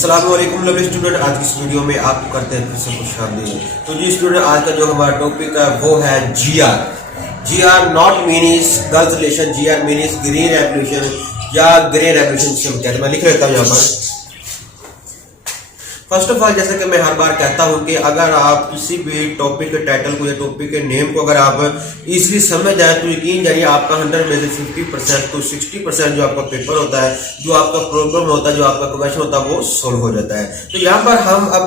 अस्सलामुअलैकुम lovely student, आज की इस वीडियो में आपको करते हैं फिर से खुशआमदीद। तो जी स्टूडेंट, आज का जो हमारा टॉपिक है वो है GR. GR not means girls relation, GR means green revolution या ग्रे रेवोल्यूशन जिसे हम कहते हैं। मैं लिख लेता हूँ यहाँ पर। फर्स्ट ऑफ ऑल, जैसे कि मैं हर बार कहता हूं कि अगर आप किसी भी टॉपिक के टाइटल को या टॉपिक के नेम को अगर आप इजीली समझ जाए तो यकीन जानिए आपका 100 में से 50% तो 60% जो आपका पेपर होता है, जो आपका प्रॉब्लम होता है, जो आपका क्वेश्चन होता है वो सोल्व हो जाता है। तो यहाँ पर हम अब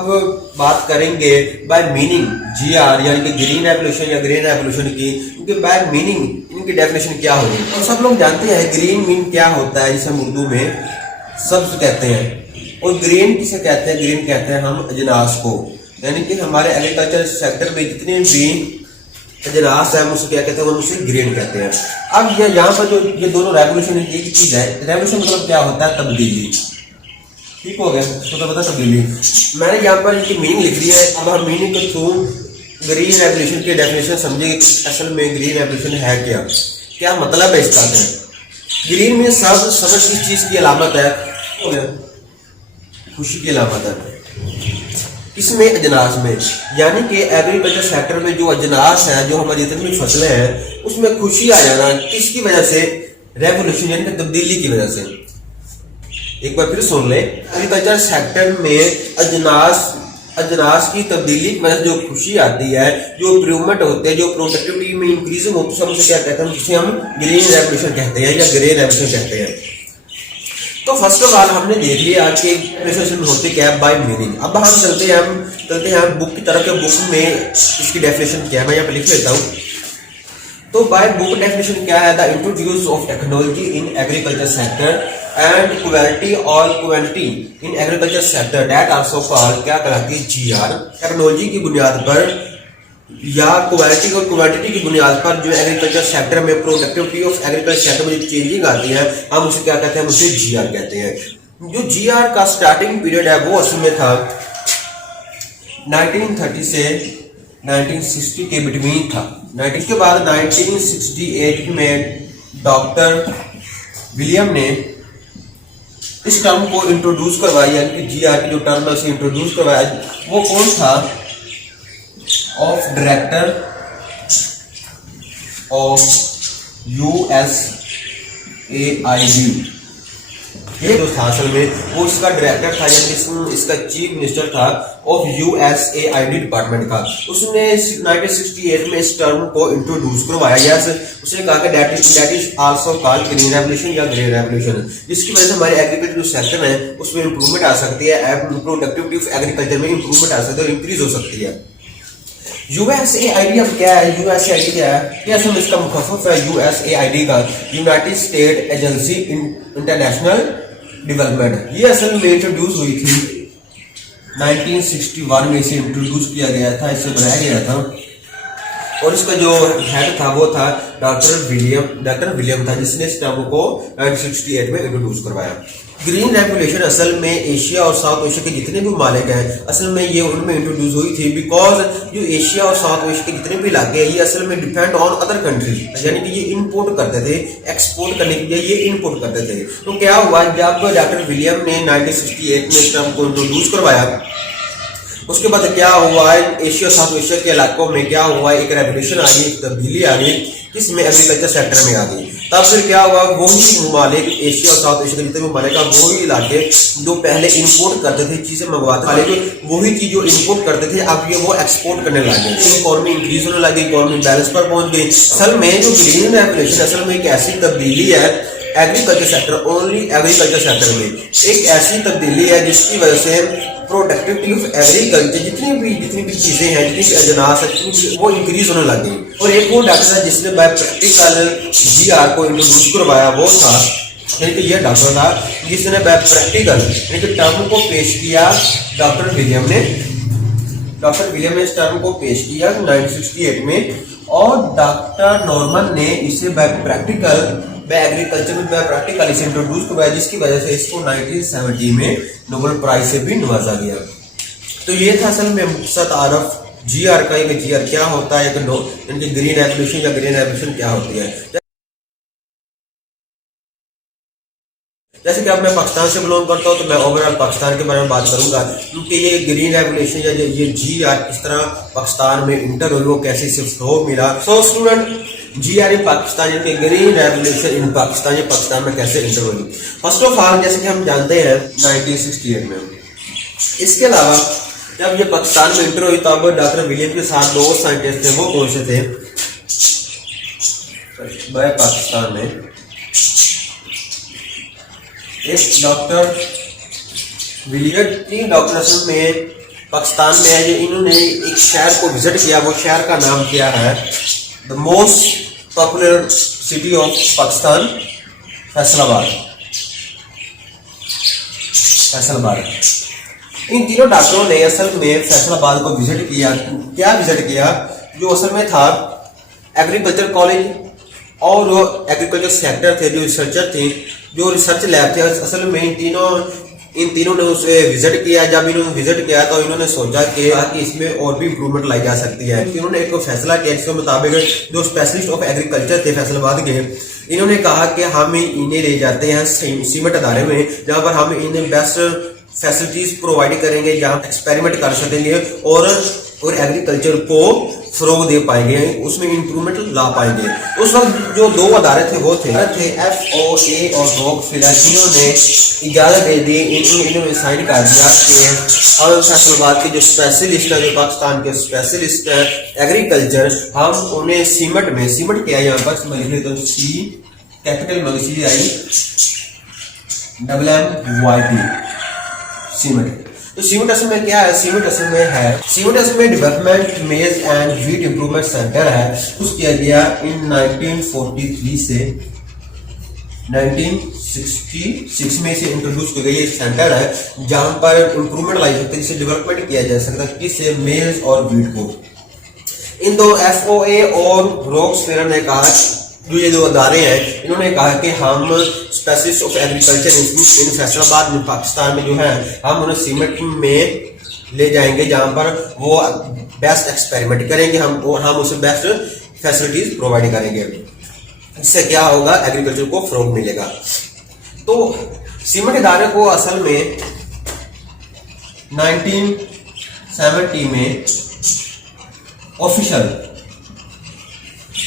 बात करेंगे बाय मीनिंग जीआर यानी कि ग्रीन रेवोल्यूशन या ग्रे रेवोल्यूशन की, क्योंकि बाय मीनिंग इनकी डेफिनेशन क्या होगी। तो सब लोग जानते हैं ग्रीन मीन क्या होता है, जिसे हम उर्दू में सब्ज कहते हैं। और ग्रीन किसे कहते हैं? ग्रीन कहते हैं हम अजनास को, यानी कि हमारे एग्रीकल्चर सेक्टर में जितने भी अजनास है उसे क्या कहते हैं? उसे ग्रीन कहते हैं। अब ये यहाँ पर जो ये दोनों रेवोल्यूशन एक चीज है। रेवोल्यूशन मतलब क्या होता है? तब्दीली। ठीक हो गया, तो पता तब्दीली। मैंने यहाँ पर इनकी मीनिंग लिख दी है। अब हम मीनिंग के थ्रू ग्रीन रेवोल्यूशन की डेफिनेशन समझेंगे। असल में ग्रीन रेवोल्यूशन है क्या, क्या मतलब है इसका? ग्रीन में सब समझ किस चीज की अलामत है? हो गया, खुशी की अलामत है। इसमें अजनास में, यानी कि एग्रीकल्चर सेक्टर में जो अजनास है, जो हमारी जितनी भी फसलें हैं उसमें खुशी आ जाना किसकी वजह से? रेवोल्यूशन यानी कि तब्दीली की वजह से। एक बार फिर सुन ले, एग्रीकल्चर सेक्टर में अजनास की तब्दीली की वजह से जो खुशी आती है, जो इम्प्रूवमेंट होते हैं, जो प्रोडक्टिविटी में इंक्रीजिंग होती है, उसे क्या कहते हैं? जिसे हम ग्रीन रेवोल्यूशन कहते हैं या ग्रे रेवोल्यूशन कहते हैं। तो फर्स्ट ऑफ ऑल हमने देख लिया कि डेफिनेशन होती क्या है बाय मीनिंग। अब हम चलते हैं बुक की तरफ। बुक में इसकी डेफिनेशन क्या है, मैं यहाँ पे लिख लेता हूँ। तो बाय बुक डेफिनेशन क्या है? The introduce of technology in agriculture sector and quality और quantity in agriculture sector that also called, क्या कहलाती है? जीआर। टेक्नोलॉजी की बुनियाद पर या क्वालिटी और क्वांटिटी की बुनियाद पर जो एग्रीकल्चर सेक्टर में प्रोडक्टिविटी ऑफ एग्रीकल्चर सेक्टर में जो चेंजिंग आती है, हम उसे क्या कहते हैं? उसे जीआर कहते हैं। जो जीआर का स्टार्टिंग पीरियड है वो असल में था 1930 से 1960 के बिटवीन था। 19 के बाद 1968 में डॉक्टर विलियम ने इस टर्म को इंट्रोड्यूस करवाया, यानी कि जीआर की जो टर्म है उसे इंट्रोड्यूस करवाया। वो कौन था? Of director of USAID। ये जो था असल में वो इसका डायरेक्टर था, यानी इसका चीफ मिनिस्टर था ऑफ USAID डिपार्टमेंट का। उसने 1968 में इस टर्म को इंट्रोड्यूस करवाया। यस, उसने कहा कि that is also called green revolution या ग्रे रेवोल्यूशन, जिसकी वजह से हमारे एग्रीकल्चर जो सेक्टर है उसमें इंप्रूवमेंट आ सकती है, प्रोडक्टिविटी ऑफ एग्रीकल्चर में इंप्रूवमेंट आ सकती है और इंक्रीज हो सकती है। USAID अब क्या है? USAID क्या है? ये असल इसका मुखफ़फ़ है USAID का, United state agency international development. ये असल में इंट्रोड्यूस हुई थी 1961 में, इसे इंट्रोड्यूस किया गया था, इसे बनाया गया था। और इसका जो हेड था वो था डॉक्टर विलियम था, जिसने इस टर्म को 1968 में इंट्रोड्यूस करवाया। ग्रीन रेवोल्यूशन असल में एशिया और साउथ एशिया के जितने भी मालिक हैं असल में ये उनमें इंट्रोड्यूस हुई थी, बिकॉज जो एशिया और साउथ एशिया के जितने भी इलाके हैं ये असल में डिपेंड ऑन अदर कंट्रीज, यानी कि ये इंपोर्ट करते थे, एक्सपोर्ट करने के लिए ये इंपोर्ट करते थे। तो क्या हुआ, जब डॉक्टर विलियम ने 1968 में इस टर्म को इंट्रोड्यूस करवाया, उसके बाद क्या हुआ? एशिया साउथ एशिया के इलाकों में क्या हुआ? एक रेवोल्यूशन आ गई, एक तब्दीली आ गई, किसमें? एग्रीकल्चर सेक्टर में आ गई। तब फिर क्या हुआ? वही ममालिक, एशिया और साउथ एशिया के जितने भी ममालिक, वही इलाके जो पहले इंपोर्ट करते थे, चीजें मंगवाते थे, वही चीज जो इंपोर्ट करते थे अब ये वो एक्सपोर्ट करने लगे। इकोनॉमी इंक्रीज होने लगी, इकोनॉमी बैलेंस पर पहुंच गई। असल में जो ग्रीन रेवोल्यूशन असल में एक ऐसी तब्दीली है agriculture sector, only agriculture sector में एक ऐसी तब्दीली है जिसकी वजह से प्रोडक्टिविटी ऑफ एग्रीकल्चर जितनी भी चीजें हैं, जितनी भी अजनास है, वो इंक्रीज होने लगी। और एक वो डॉक्टर है जिसने बाय प्रैक्टिकल जीआर को इंट्रोड्यूस करवाया, वो था, यानी कि ये डॉक्टर था जिसने बाय प्रैक्टिकल यानी कि टर्म को पेश किया डॉक्टर विलियम ने। डॉक्टर विलियम ने इस टर्म को पेश किया 1968 में, और डॉक्टर नॉर्मन ने इसे बाय एग्रीकल्चर में प्रैक्टिकल इसे इंट्रोड्यूस करवाया, जिसकी वजह से इसको 1970 में नोबेल प्राइज से भी नवाजा गया। तो ये था असल में मुख्तसर तारफ जीआर का, जीआर क्या होता है, यानी ग्रीन रेवोल्यूशन या ग्रीन रेवोल्यूशन क्या होती है। जैसे कि अब मैं पाकिस्तान से बिलोंग करता हूँ तो मैं ओवरऑल पाकिस्तान के बारे में बात करूंगा, क्योंकि ये ग्रीन रेवोल्यूशन या ये GR किस तरह पाकिस्तान में इंटर हुई, वो कैसे इसे फ्लो मिला। सो स्टूडेंट, GR इन पाकिस्तान यानी ग्रीन रेवोल्यूशन इन पाकिस्तान, ये पाकिस्तान में कैसे इंटर हुई। फर्स्ट ऑफ ऑल जैसे कि हम जानते हैं 1968 में, इसके अलावा जब ये पाकिस्तान में इंटर हुई तब डॉक्टर विलियम के साथ दो साइंटिस्ट थे, वो कौन से थे भाई पाकिस्तान में, एक डॉक्टर विलियम, तीन डॉक्टर असल में पाकिस्तान में है। इन्होंने एक शहर को विजिट किया, वो शहर का नाम क्या है, the most popular city of Pakistan, Faisalabad. इन तीनों डॉक्टरों ने असल में फैसलाबाद को विजिट किया। क्या विजिट किया, जो असल में था एग्रीकल्चर कॉलेज और जो एग्रीकल्चर सेक्टर थे, जो रिसर्चर थे, जो रिसर्च लैब थे, असल में इन तीनों ने उसे विजिट किया। जब इन्होंने विजिट किया तो इन्होंने सोचा कि इसमें और भी इम्प्रूवमेंट लाई जा सकती है। इन्होंने एक फैसला किया जिसके मुताबिक जो स्पेशलिस्ट ऑफ एग्रीकल्चर थे फैसलाबाद के, इन्होंने कहा कि हम इन्हें ले जाते हैं सीमेंट अदारे में, जहाँ पर हम इन्हें बेस्ट फैसिलिटीज प्रोवाइड करेंगे, जहाँ एक्सपेरिमेंट कर सकेंगे और एग्रीकल्चर को फरोग दे पाएंगे, उसमें इंप्रूवमेंट ला पाएंगे। उस वक्त जो दो अदारे थे वो थे FOA और रॉकफेलर। इन्होंने इजाजत दे दी, इन्होंने साइन कर दिया कि हम फैसलाबाद के जो स्पेशलिस्ट है, जो पाकिस्तान के स्पेशलिस्ट है एग्रीकल्चर, हम उन्हें सीमेंट किया, यहाँ पर मैं लिख लेता हूँ C कैपिटल में CIMMYT सीमेंट। तो सीमेंट असल में क्या है, सीमेंट असल में डेवलपमेंट मेज एंड व्हीट इंप्रूवमेंट सेंटर है। उस किया गया इन 1943 से 1966 में से इंट्रोड्यूस किया गया। ये सेंटर है जहां पर इंप्रूवमेंट लाई सकती है, जिससे डेवलपमेंट किया जा सकता है, किससे, मेज और व्हीट को। इन दो FOA और रॉकफेलर ने कहा, जो ये दो अदारे हैं, इन्होंने कहा कि हम specialist of agriculture in Faisalabad में पाकिस्तान में जो है, हम उन्हें सीमेंट में ले जाएंगे जहां पर वो बेस्ट एक्सपेरिमेंट करेंगे, हम उसे बेस्ट फैसिलिटीज प्रोवाइड करेंगे। इससे क्या होगा, एग्रीकल्चर को फरोग मिलेगा। तो सीमेंट इदारे को असल में 1970 में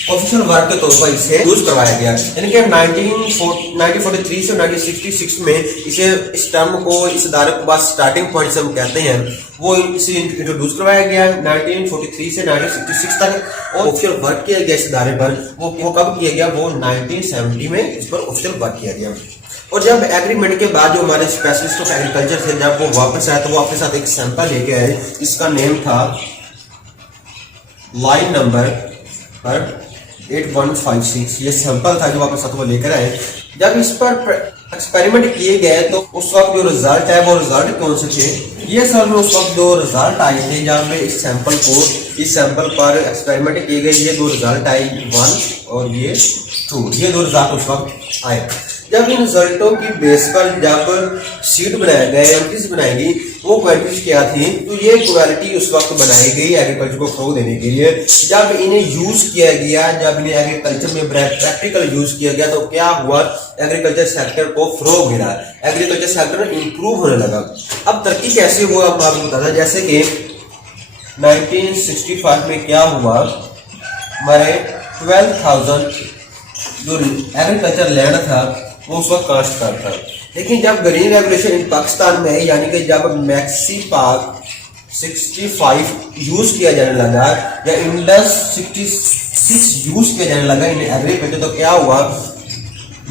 ऑफिशियल वर्क के तौर पर इसे यूज करवाया गया, यानी कि 1943 से 1966 में इस टर्म को, इस इदारे को बस स्टार्टिंग पॉइंट से हम कहते हैं, वो इसे इंट्रोड्यूस करवाया गया 1943 से 1966 तक। और ऑफिशियल वर्क किया गया इस इदारे पर, वो कब किया गया, वो 1970 में इस पर ऑफिशियल वर्क किया गया। और जब एग्रीमेंट के बाद जो हमारे स्पेशलिस्ट ऑफ एग्रीकल्चर थे, जब वो वापस आए तो वो अपने साथ एक सैंपल लेके आए, इसका नेम था लाइन नंबर पर 8156। ये सैंपल था जो वापस साथ वो लेकर आए। जब इस पर एक्सपेरिमेंट किए गए तो उस वक्त जो रिजल्ट है, वो रिजल्ट कौन से थे, ये सर में उस वक्त दो रिजल्ट आए थे, जहाँ पे इस सैंपल पर एक्सपेरिमेंट किए गए। ये दो रिजल्ट आए 1 और ये 2, ये दो रिजल्ट उस वक्त आए। जब इन रिजल्टों की बेस पर जब सीट बनाया गया, क्वांटिटीज बनाई गई, वो क्वांटिटीज क्या थी, तो ये क्वालिटी उस वक्त बनाई गई एग्रीकल्चर को फरोग देने के लिए। जब इन्हें यूज किया गया, जब इन्हें एग्रीकल्चर में प्रैक्टिकल यूज किया गया, तो क्या हुआ, एग्रीकल्चर सेक्टर को फरोग मिला, एग्रीकल्चर सेक्टर इंप्रूव होने लगा। अब तरक्की कैसे हुआ, अब आपको बता दें, जैसे कि 1965 में क्या हुआ, हमारे 12,000 जो एग्रीकल्चर लैंड था वो उस वक्त काश्त कर था। लेकिन जब ग्रीन रेवोल्यूशन इन पाकिस्तान में, यानी कि जब मैक्सी पाक 65 यूज किया जाने लगा या इंडस 66 यूज किया जाने लगा इन एग्रीकल्चर, तो क्या हुआ,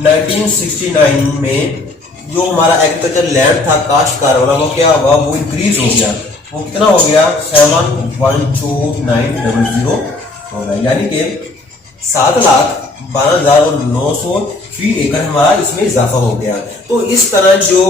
1969 में जो हमारा एग्रीकल्चर लैंड था काश्त कर वाला, वो क्या हुआ, वो इंक्रीज हो गया। वो कितना हो गया, 7,129,000 हो गया, यानी कि 7,12,900 फी एकड़ हमारा इसमें इजाफा हो गया। तो इस तरह जो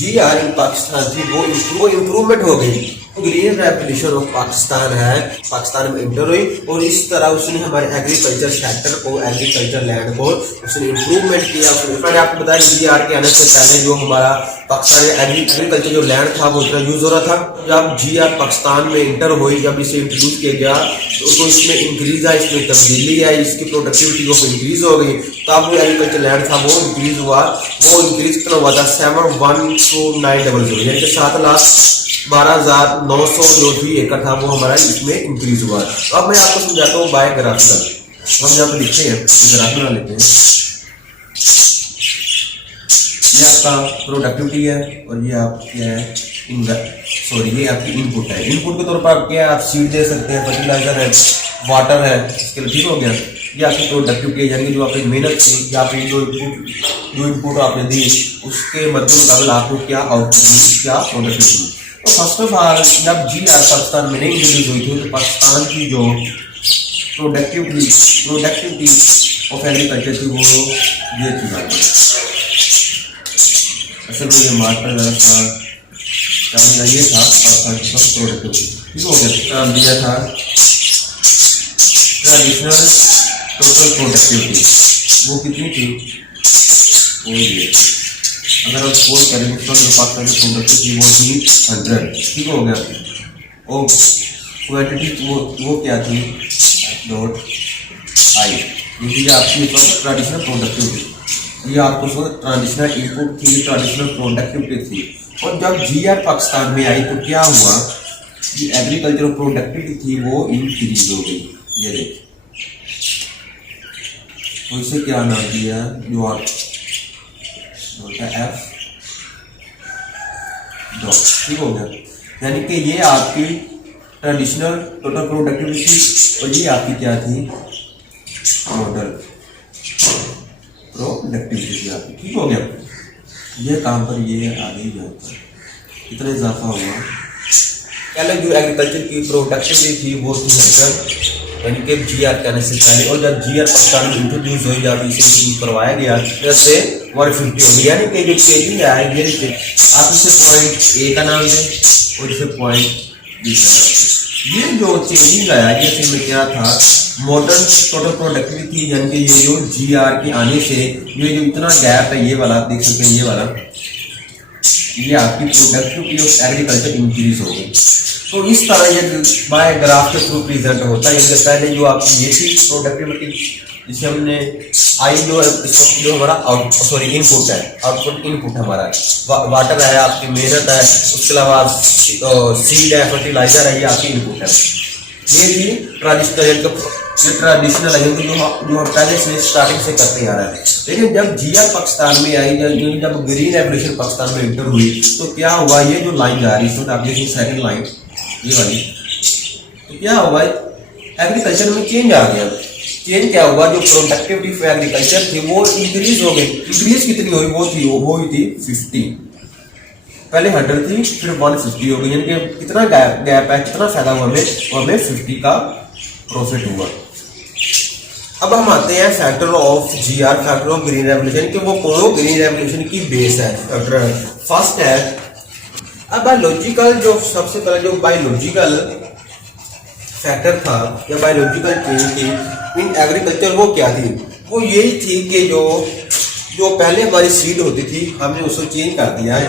GR इन पाकिस्तान थी वो इम्प्रूवमेंट हो गई। ग्रीन रेवोल्यूशन ऑफ पाकिस्तान है, पाकिस्तान में इंटर हुई और इस तरह उसने हमारे एग्रीकल्चर सेक्टर को, एग्रीकल्चर लैंड को उसने इम्प्रूवमेंट किया। मैंने आपको बताया GR के आने से पहले जो हमारा पाकिस्तान एग्रीकल्चर जो लैंड था वो इतना यूज हो रहा था। जब GR पाकिस्तान में इंटर हुई, जब इसे इंट्रोड्यूस किया गया तो इसमें इंक्रीज आई, इसमें तब्दीली आई, इसकी प्रोडक्टिविटी प्रोडक्टिविटी ऑफ इंक्रीज हो गई। तो अब वो एग्रीकल्चर लैंड था वो इंक्रीज हुआ, वो इंक्रीज कितना हुआ था 7,129,000 यानी कि 7,12,900 जो भी एकड़ था वो हमारा इसमें इंक्रीज हुआ। तो अब मैं आपको समझाता हूँ बाय ग्राफिकल। हम यहाँ पे लिखते हैं, ग्राफिकल लेते हैं, ये आपका प्रोडक्टिविटी है और ये आप क्या है ये आपकी इनपुट है। इनपुट के तौर पर आप क्या आप सीड दे सकते हैं, फर्टिलाइजर है, वाटर है, इसके लिए ठीक हो गया। ये आपकी प्रोडक्टिविटी है, यानी कि जो आपकी मेहनत थी या आपकी जो इनपुट आपने दी उसके मुताबिक आपको क्या आउटपुट मिली, क्या प्रोडक्टिविटी। तो फर्स्ट ऑफ ऑल जब GR पाकिस्तान में नहीं इंट्रोड्यूस हुई थी तो पाकिस्तान की जो प्रोडक्टिविटी ऑफ एग्रीकल्चर थी वो ये थी। असल में ये मार्कर था, ये था प्रोडक्टिविटी, ठीक हो गया। नाम दिया था ट्रेडिशनल टोटल प्रोडक्टिविटी, वो कितनी थी वो ये, अगर हम स्कोर करें तो पाकिस्तान की प्रोडक्टिविटी वो थी 100, ठीक हो गया। और क्वांटिटी वो क्या थी .i, ये आपकी ट्रेडिशनल प्रोडक्टिविटी, ये आपको ट्रेडिशनल इनपुट थी, ट्रेडिशनल प्रोडक्टिविटी थी। और जब GR पाकिस्तान में आई तो क्या हुआ कि एग्रीकल्चर प्रोडक्टिविटी थी वो इंक्रीज हो गई। ये देखिए, तो इसे क्या नाम दिया जो F डॉट, ठीक हो गया। यानी कि ये आपकी ट्रेडिशनल टोटल प्रोडक्टिविटी थी और ये आपकी क्या थी मॉडल प्रोडक्टिविटी थी आपकी, ठीक हो गया। ये काम पर ये आगे जाता है, कितना इजाफा हुआ। पहले जो एग्रीकल्चर की प्रोडक्टिविटी थी वो थी 100, यानी कि GR कहने से पहले। और जब GR पाकिस्तान में इंट्रोड्यूस हुई, जब इसे इंट्रोड्यूस करवाया गया जैसे 150 हो गया, यानी कि जो चेंजिंग है ये आप इसे पॉइंट A का नाम दें और इसे पॉइंट B का नाम दें। ये जो चेंजिंग आया ये में क्या था मॉडर्न टोटल प्रोडक्टिविटी, यानी कि ये जो GR के आने से ये जो इतना गैप है ये वाला देख सकते हैं, ये वाला ये आपकी प्रोडक्टिविटी ऑफ एग्रीकल्चर इंक्रीज हो गई। तो इस तरह ये बाय ग्राफ के थ्रू प्रेजेंट होता है। इससे पहले जो आपकी ये थी प्रोडक्टिविटी जिसे हमने आई जो हमारा इनपुट है, आउटपुट इनपुट हमारा वाटर है, आपकी मेहनत है, उसके अलावा सीड है, फर्टिलाइजर है, ये आपकी इनपुट है। ये भी ट्रेडिशनल है जो हम पहले से स्टार्टिंग से करते आ रहे हैं। लेकिन जब GR पाकिस्तान में आई, जब ग्रीन रेवोल्यूशन पाकिस्तान में एंटर हुई तो क्या हुआ, ये जो लाइन जा रही है आप देखिए सेकंड लाइन ये वाली, तो क्या हुआ एग्रीकल्चर में चेंज आ गया। चेंज क्या हुआ, जो प्रोडक्टिविटी फॉर एग्रीकल्चर थी वो इंक्रीज हो गई। इंक्रीज कितनी हुई, वो हुई थी 50, पहले 100 थी फिर 150 हो गई, यानी कि कितना गैप है, कितना फायदा हुआ हमें 50 का प्रॉफिट हुआ। अब हम आते हैं factor of GR, factor of green revolution कि वो कौन ग्रीन रेवोल्यूशन की बेस है। फर्स्ट है अब बायोलॉजिकल, जो सबसे पहले जो बायोलॉजिकल फैक्टर था या बायोलॉजिकल चेंज थी इन एग्रीकल्चर वो क्या थी, वो यही थी कि जो पहले हमारी सीड होती थी हमने उसको चेंज कर दिया है,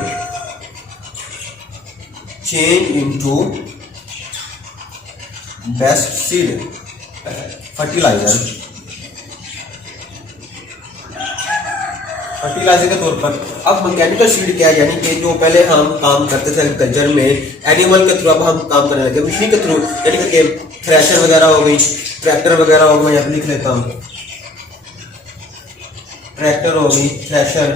change into best seed fertiliser के तौर पर। अब मैकेनिकल सीड क्या है, यानी कि जो पहले हम काम करते थे एग्रीकल्चर में एनिमल के थ्रू, अब हम काम करने लगे मशीन के थ्रू, यानी कि थ्रेशर वगैरह हो गई, ट्रैक्टर वगैरह हो गई, यहाँ लिख लेता हूँ ट्रैक्टर हो गई, थ्रेशर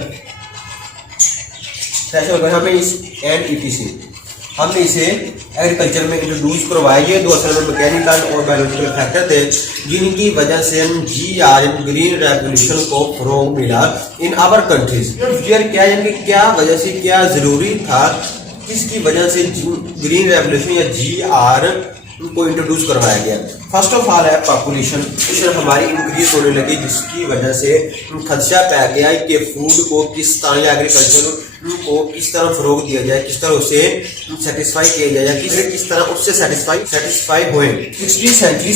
हो गई, हमें इस एंड ETC हमने इसे एग्रीकल्चर में इंट्रोड्यूस करवाया। ये दो असल में मैकेनिकल और बायोलॉजिकल फैक्टर थे जिनकी वजह से हम GR ग्रीन रेवोल्यूशन को फरोग मिला इन आवर कंट्रीज। क्या यानी क्या वजह से, क्या जरूरी था, किसकी वजह से ग्रीन रेवोल्यूशन या GR को इंट्रोड्यूस करवाया गया। फर्स्ट ऑफ ऑल है पॉपुलेशन हमारी इंक्रीज होने लगी, जिसकी वजह से खदशा पै गया कि फूड को किस तरह, एग्रीकल्चर को किस तरह फरोग दिया जाए, किस तरह उसे सेटिस्फाई किया जाए, किस तरह उससे सेटिस्फाई हुए। 60वीं सेंचुरी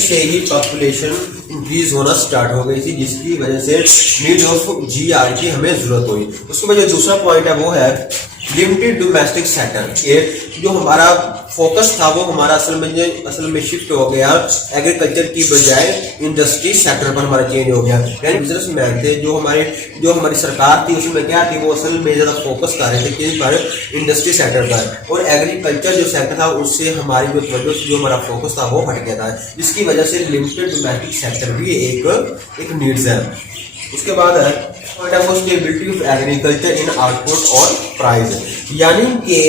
से ही पॉपुलेशन इंक्रीज होना स्टार्ट हो गई थी, जिसकी वजह से नीड ऑफ GR की हमें जरूरत हुई। उसके बाद जो दूसरा पॉइंट है वो है लिमिटेड डोमेस्टिक सेक्टर, ये जो हमारा फोकस था वो हमारा असल में शिफ्ट हो गया एग्रीकल्चर की बजाय इंडस्ट्री सेक्टर पर हमारा चेंज हो गया। यानी बिजनेसमैन थे जो हमारी सरकार थी उसमें क्या थी, वो असल में ज्यादा फोकस कर रहे थे किस पर, इंडस्ट्री सेक्टर पर, और एग्रीकल्चर जो सेक्टर था उससे हमारी जो हमारा फोकस था वो हट गया था, जिसकी वजह से लिमिटेड डोमेस्टिक सेक्टर भी एक नीड्स है। उसके बाद है stability of agriculture in output और प्राइस, यानी कि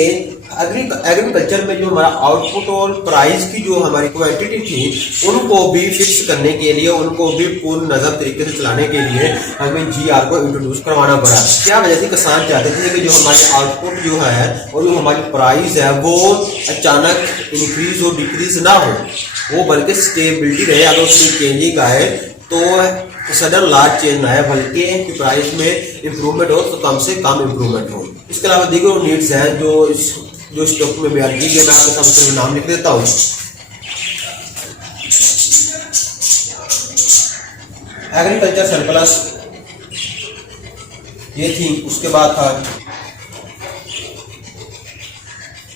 एग्रीकल्चर में जो हमारा आउटपुट और प्राइस की जो हमारी क्वांटिटी थी उनको भी फिक्स करने के लिए, उनको भी पूर्ण नजम तरीके से चलाने के लिए हमें जीआर को इंट्रोड्यूस करवाना पड़ा। क्या वजह से किसान चाहते थे कि जो हमारी आउटपुट जो है और जो हमारी प्राइस है वो अचानक इंक्रीज और डिक्रीज ना हो, वो बल्कि स्टेबिलिटी रहे। अगर उसमें चेंजिंग आए तो सडन लार्ज चेंज ना है, बल्कि प्राइस में इंप्रूवमेंट हो तो कम से कम इंप्रूवमेंट हो। इसके अलावा दीगर नीड्स हैं जो स्टॉक में बयान की गई, मैं आपके सामने नाम लिख देता हूँ। एग्रीकल्चर सरप्लस ये थी, उसके बाद था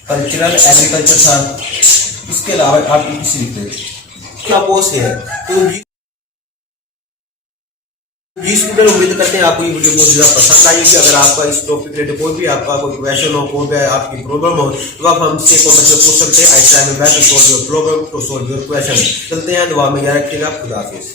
कल्चरल एग्रीकल्चर था, इसके अलावा आप किसी क्या पोस्ट है। तो जी स्टूडेंट, उम्मीद करते हैं आपको ये वीडियो बहुत ज़्यादा पसंद आएगी। अगर आपका इस टॉपिक रिलेटेड कोई भी आपका कोई क्वेश्चन हो, कोई भी आपकी प्रॉब्लम हो, तो आप हमसे कमेंट में पूछ सकते हैं। I try my best to solve your problem, to solve your question. चलते हैं, दुआ में याद रखिएगा। खुदा हाफिज़।